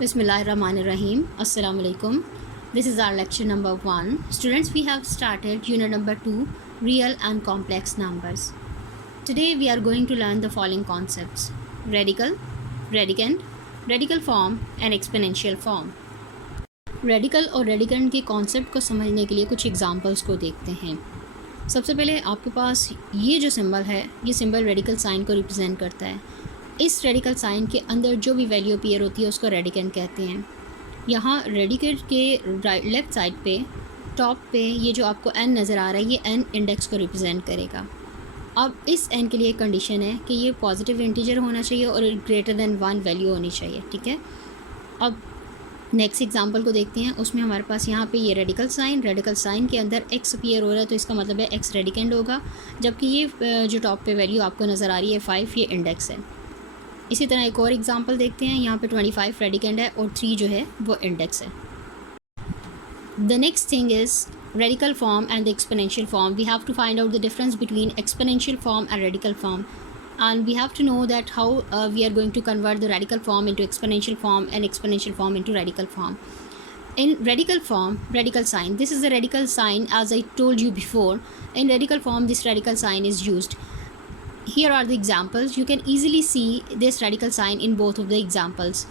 Bismillahirrahmanirrahim. Assalamu alaikum. This is our lecture number 1. Students, we have started unit number 2, real and complex numbers. Today we are going to learn the following concepts: radical, radicand, radical form and exponential form. Radical और रेडिकंड के concept को समझने के लिए कुछ examples को देखते हैं। सबसे पहले आपके पास ये जो सिंबल है, ये सिंबल रेडिकल साइन को रिप्रेजेंट करता है। इस रेडिकल साइन के अंदर जो भी वैल्यू अपीयर होती है उसको रेडिकंड कहते हैं। यहाँ रेडिकल के लेफ़्ट साइड पे टॉप पे ये जो आपको n नज़र आ रहा है, ये n इंडेक्स को रिप्रेजेंट करेगा। अब इस n के लिए कंडीशन है कि ये पॉजिटिव इंटीजर होना चाहिए और ग्रेटर देन 1 वैल्यू होनी चाहिए, ठीक है। अब नेक्स्ट एग्जांपल को देखते हैं। उसमें हमारे पास यहाँ पे ये रेडिकल साइन के अंदर x अपीयर हो रहा है, तो इसका मतलब है x रेडिकंड होगा, जबकि ये जो टॉप पे वैल्यू आपको नज़र आ रही है 5, ये इंडेक्स है। इसी तरह एक और एग्जांपल देखते हैं। यहाँ पे 25 रेडिकंड है और 3 जो है वो इंडेक्स है। The next thing is radical form and the exponential form. We have to find out the difference between exponential form and radical form, and we have to know that how we are going to convert the radical form into exponential form and exponential form into radical form. In radical form, radical sign, this is the radical sign as I told you before. In radical form, this radical sign is used. Here are the examples. You can easily see this radical sign in both of the examples.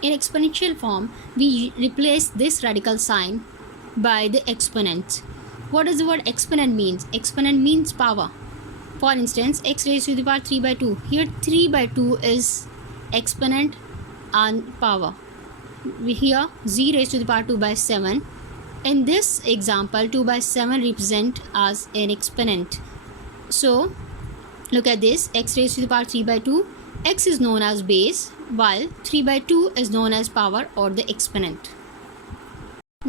In exponential form, we replace this radical sign by the exponent. What does the word exponent means? Exponent means power. For instance, x raised to the power 3 by 2. Here 3 by 2 is exponent and power. Here z raised to the power 2 by 7. In this example, 2 by 7 represent as an exponent. So look at this, x raised to the power 3 by 2. X is known as base, while 3 by 2 is known as power or the exponent.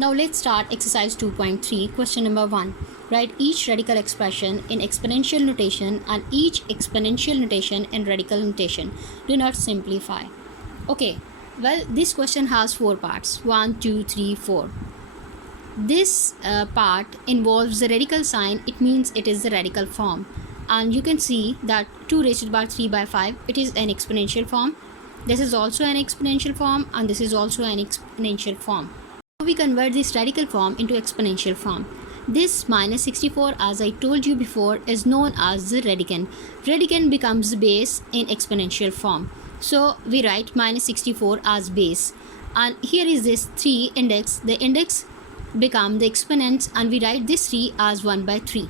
Now let's start exercise 2.3, question number 1. Write each radical expression in exponential notation and each exponential notation in radical notation. Do not simplify. Okay, well, this question has 4 parts. 1, 2, 3, 4. This part involves the radical sign. It means it is the radical form. And you can see that 2 raised to the power 3 by 5, it is an exponential form. This is also an exponential form, and this is also an exponential form. We convert this radical form into exponential form. This minus 64, as I told you before, is known as the radicand. Radicand becomes the base in exponential form. So we write minus 64 as base. And here is this 3 index. The index become the exponents, and we write this 3 as 1 by 3.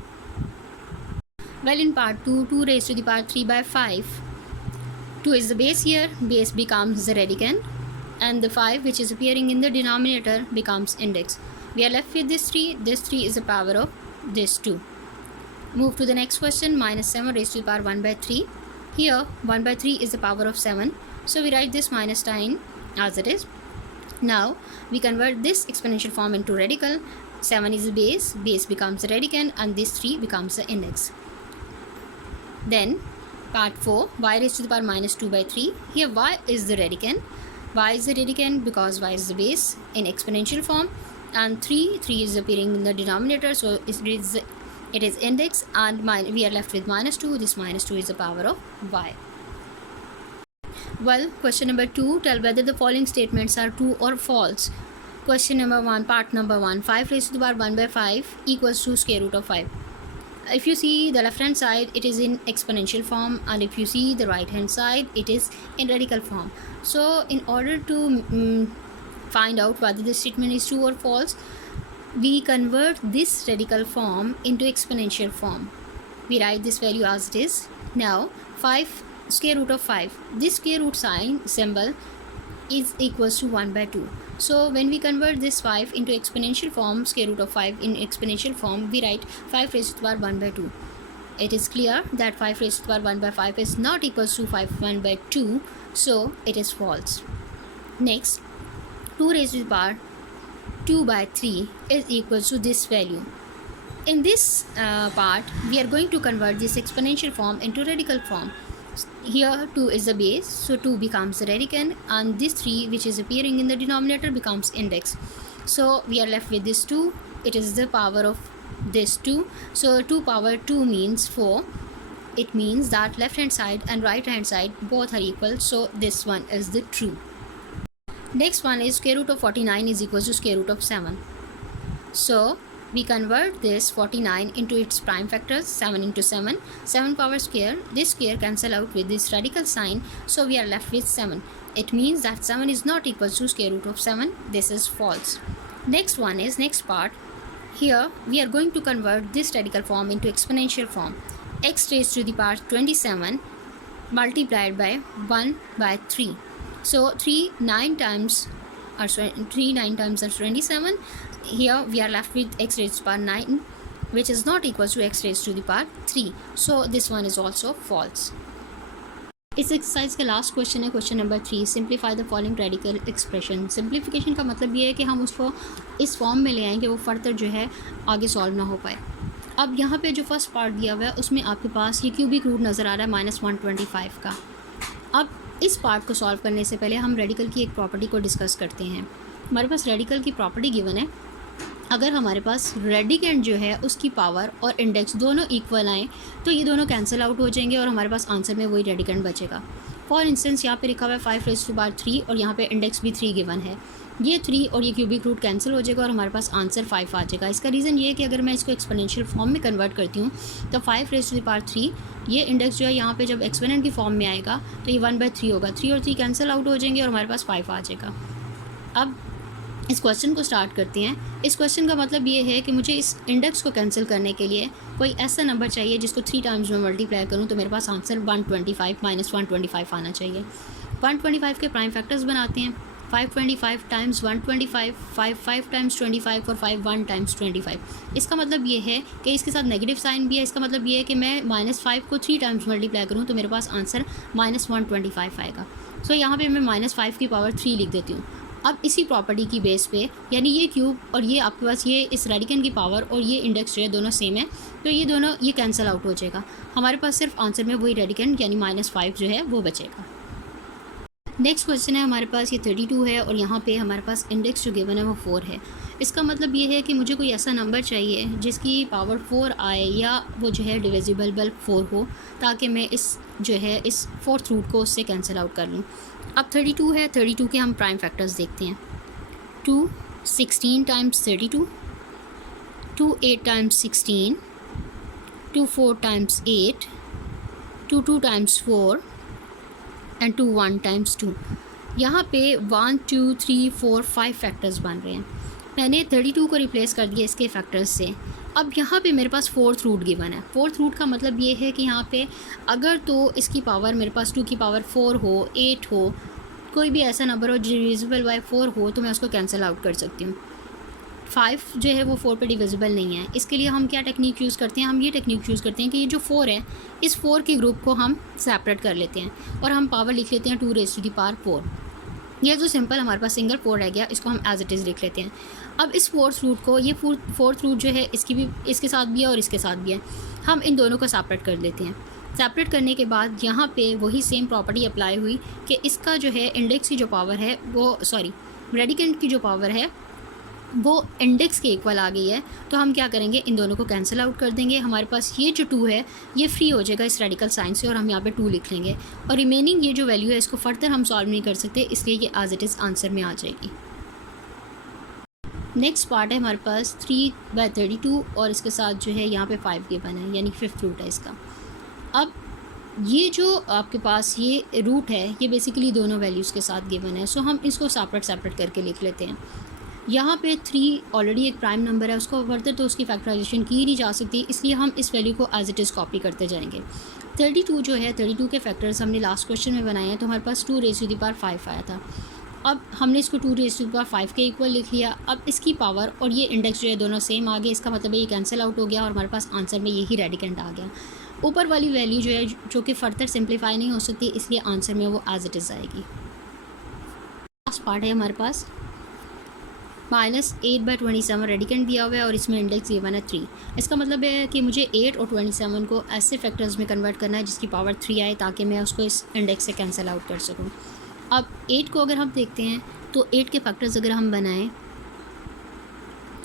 Well, in part 2, 2 raised to the power 3 by 5. 2 is the base here. Base becomes the radicand. And the 5 which is appearing in the denominator becomes index. We are left with this 3. This 3 is the power of this 2. Move to the next question. Minus 7 raised to the power 1 by 3. Here 1 by 3 is the power of 7. So we write this minus sign as it is. Now we convert this exponential form into radical. 7 is the base. Base becomes the radicand, and this 3 becomes the index. Then part 4, y raised to the power minus 2 by 3. Here y is the radicand. Y is the radicand because y is the base in exponential form, and 3 is appearing in the denominator, so it is index, and we are left with minus 2. This minus 2 is the power of y. Well, question number 2, tell whether the following statements are true or false. Question number 1, part number 1, 5 raised to the power 1 by 5 equals to square root of 5. If you see the left hand side, it is in exponential form, and if you see the right hand side, it is in radical form. So in order to find out whether this statement is true or false, we convert this radical form into exponential form. We write this value as it is. Now 5 square root of 5, this square root sign symbol is equals to 1 by 2. So when we convert this 5 into exponential form, square root of 5 in exponential form, we write 5 raised to the power 1 by 2. It is clear that 5 raised to the power 1 by 5 is not equals to 5 1 by 2, so it is false. Next, 2 raised to the power 2 by 3 is equals to this value. In this part, we are going to convert this exponential form into radical form. Here 2 is the base, so 2 becomes the radicand, and this 3 which is appearing in the denominator becomes index. So we are left with this 2. It is the power of this 2. So 2 power 2 means 4. It means that left hand side and right hand side both are equal, so this one is the true. Next one is square root of 49 is equals to square root of 7. So we convert this 49 into its prime factors, 7 into 7, 7 power square. This square cancel out with this radical sign, so we are left with 7. It means that 7 is not equal to square root of 7. This is false. Next one is next part. Here we are going to convert this radical form into exponential form. X raised to the power 27 multiplied by 1 by 3. So 3 9 times are 27. Here we are left with x raised to the power 9, which is not equal to x raised to the power 3. So this one is also false. इस exercise का last question है question number 3. Simplify the following radical expression. Simplification का मतलब ये है कि हम उसको इस फॉर्म में ले आएँ कि वो फर्दर जो है आगे सॉल्व ना हो पाए. अब यहाँ पे जो फर्स्ट पार्ट दिया हुआ है उसमें आपके पास ये क्यूबिक रूट नज़र आ रहा है -125 का. अब इस पार्ट को सॉल्व करने से पहले हम रेडिकल की एक प्रॉपर्टी को डिस्कस करते हैं. हमारे पास रेडिकल की प्रॉपर्टी गिवन है. अगर हमारे पास रेडिकेंड जो है उसकी पावर और इंडेक्स दोनों इक्वल आएँ तो ये दोनों कैंसिल आउट हो जाएंगे और हमारे पास आंसर में वही रेडिकेंड बचेगा. फॉर इंस्टेंस यहाँ पे लिखा हुआ है 5 रेज़ टू द पावर 3 और यहाँ पे इंडेक्स भी 3 गिवन है. ये 3 और ये क्यूबिक रूट कैंसिल हो जाएगा और हमारे पास आंसर 5 आ जाएगा. इसका रीज़न ये है कि अगर मैं इसको एक्सपोनेंशियल फॉर्म में कन्वर्ट करती हूँ तो 5 रेज़ टू द पावर 3 ये इंडेक्स जो है यहाँ पे जब एक्सपोनेंट की फॉर्म में आएगा तो ये 1/3 होगा. 3 और 3 कैंसिल आउट हो जाएंगे और हमारे पास 5 आ जाएगा. अब इस क्वेश्चन को स्टार्ट करते हैं. इस क्वेश्चन का मतलब ये है कि मुझे इस इंडेक्स को कैंसिल करने के लिए कोई ऐसा नंबर चाहिए जिसको 3 टाइम्स में मल्टीप्लाई करूँ तो मेरे पास आंसर 125 -125 आना चाहिए. 125 के प्राइम फैक्टर्स बनाते हैं. 525 टाइम्स 125, 5 टाइम्स 25 और 5 1 टाइम्स 25. इसका मतलब ये है कि इसके साथ नेगेटिव साइन भी है. इसका मतलब ये है कि मैं -5 को 3 टाइम्स मल्टीप्लाई करूँ तो मेरे पास आंसर -125 आएगा. सो यहाँ पे मैं -5 की पावर 3 लिख देती हूँ. अब इसी प्रॉपर्टी की बेस पे यानी ये क्यूब और ये आपके पास ये इस रेडिकन की पावर और ये इंडेक्स जो है दोनों सेम है तो ये दोनों ये कैंसिल आउट हो जाएगा. हमारे पास सिर्फ आंसर में वही रेडिकन यानी -5 जो है वो बचेगा. नेक्स्ट क्वेश्चन है हमारे पास ये 32 है और यहाँ पे हमारे पास इंडेक्स जो गिवन है वो 4 है. इसका मतलब ये है कि मुझे कोई ऐसा नंबर चाहिए जिसकी पावर 4 आए या वो जो है डिविजिबल बाय 4 हो ताकि मैं इस जो है इस 4th रूट को उससे कैंसिल आउट कर लूँ. अब 32 है. 32 के हम प्राइम फैक्टर्स देखते हैं. 2 16 times 32, 2 8 times 16, 2 4 times 8, 2 2 times 4 and 2 1 times 2. यहाँ पे 1 2 3 4 5 फैक्टर्स बन रहे हैं. मैंने 32 को रिप्लेस कर दिया इसके फैक्टर्स से. अब यहाँ पे मेरे पास 4th रूट गिवन है. 4th रूट का मतलब ये है कि यहाँ पे अगर तो इसकी पावर मेरे पास 2 की पावर 4 हो, 8 हो, कोई भी ऐसा नंबर हो डिविजिबल बाय 4 हो तो मैं उसको कैंसिल आउट कर सकती हूँ. 5 जो है वो 4 पे डिविजिबल नहीं है. इसके लिए हम क्या टेक्निक यूज़ करते हैं? हम ये टेक्निक यूज़ करते हैं कि ये जो 4 है इस 4 के ग्रुप को हम सेपरेट कर लेते हैं और हम पावर लिख लेते हैं 2 रेज़ टू द पावर 4. ये जो सिंपल हमारे पास सिंगल 4 रह गया इसको हम एज इट इज़ लिख लेते हैं. अब इस 4th रूट को ये 4th रूट जो है इसकी भी इसके साथ भी है और इसके साथ भी है. हम इन दोनों को सेपरेट कर लेते हैं. सेपरेट करने के बाद यहाँ पे वही सेम प्रॉपर्टी अप्लाई हुई कि इसका जो है इंडेक्स की जो पावर है वो रेडिकेंट की जो पावर है वो इंडेक्स के इक्वल आ गई है. तो हम क्या करेंगे इन दोनों को कैंसिल आउट कर देंगे. हमारे पास ये जो 2 है ये फ्री हो जाएगा इस रेडिकल साइन से और हम यहाँ पे 2 लिख लेंगे और रिमेनिंग ये जो वैल्यू है इसको फर्दर हम सॉल्व नहीं कर सकते इसलिए ये एज इट इज़ आंसर में आ जाएगी. नेक्स्ट पार्ट है हमारे पास 3/32 और इसके साथ जो है यहाँ पे 5 गिवन है यानी 5th रूट है इसका. अब ये जो आपके पास ये रूट है ये बेसिकली दोनों वैल्यूज़ के साथ गिवन है. सो हम इसको सेपरेट करके लिख लेते हैं. यहाँ पे 3 ऑलरेडी एक प्राइम नंबर है उसको फर्दर तो उसकी फैक्टराइजेशन की नहीं जा सकती इसलिए हम इस वैल्यू को एज इट इज़ कॉपी करते जाएंगे. 32 जो है 32 के फैक्टर्स हमने लास्ट क्वेश्चन में बनाए हैं तो हमारे पास 2 रेज़ टू द पावर 5 आया था. अब हमने इसको 2 रेज़ टू द पावर 5 के इक्वल लिख लिया. अब इसकी पावर और ये इंडेक्स जो है दोनों सेम आ गए. इसका मतलब है ये कैंसिल आउट हो गया और हमारे पास आंसर में यही रेडिकेंट आ गया. ऊपर वाली वैल्यू जो है जो कि फर्दर सिंप्लीफाई नहीं हो सकती इसलिए आंसर में वो एज इट इज़ आएगी. लास्ट पार्ट है हमारे पास -8/27 रेडिकेंट दिया हुआ है और इसमें इंडेक्स गिवन है 3. इसका मतलब है कि मुझे 8 और 27 को ऐसे फैक्टर्स में कन्वर्ट करना है जिसकी पावर 3 आए ताकि मैं उसको इस इंडेक्स से कैंसिल आउट कर सकूं. अब 8 को अगर हम देखते हैं तो 8 के फैक्टर्स अगर हम बनाएं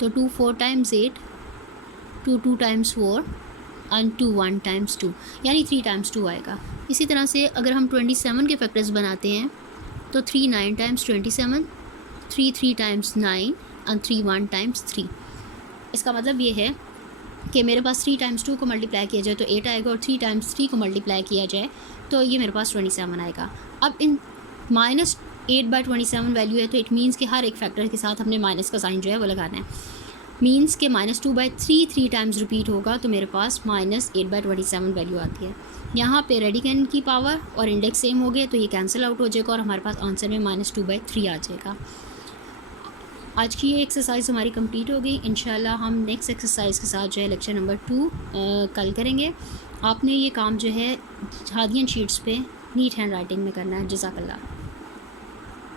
तो 2 4 टाइम्स 8, 2 2 टाइम्स 4 एंड 2 1 टाइम्स 2 यानी 3 टाइम्स 2 आएगा. इसी तरह से अगर हम 27 के फैक्टर्स बनाते हैं तो 3 9 टाइम्स 27, 3 3 टाइम्स 9 एंड 3 1 टाइम्स 3। इसका मतलब ये है कि मेरे पास 3 टाइम्स 2 को मल्टीप्लाई किया जाए तो 8 आएगा, और 3 टाइम्स 3 को मल्टीप्लाई किया जाए तो ये मेरे पास 27 आएगा। अब इन -8/27 वैल्यू है, तो इट मीन्स कि हर एक फैक्टर के साथ हमने माइनस का साइन जो है वो लगाना है। मीन्स के -2/3 3 टाइम्स रिपीट होगा तो मेरे पास -8/27 वैल्यू आती है। यहाँ पे रेडिकन की पावर और इंडेक्स सेम हो गए तो ये कैंसिल आउट हो जाएगा और हमारे पास आंसर में -2/3 आ जाएगा। आज की ये एक्सरसाइज हमारी कंप्लीट हो गई। इंशाल्लाह हम नेक्स्ट एक्सरसाइज के साथ जो है लेक्चर नंबर 2 कल करेंगे। आपने ये काम जो है हादियन शीट्स पे नीट हैंड राइटिंग में करना है। जज़ाकल्लाह।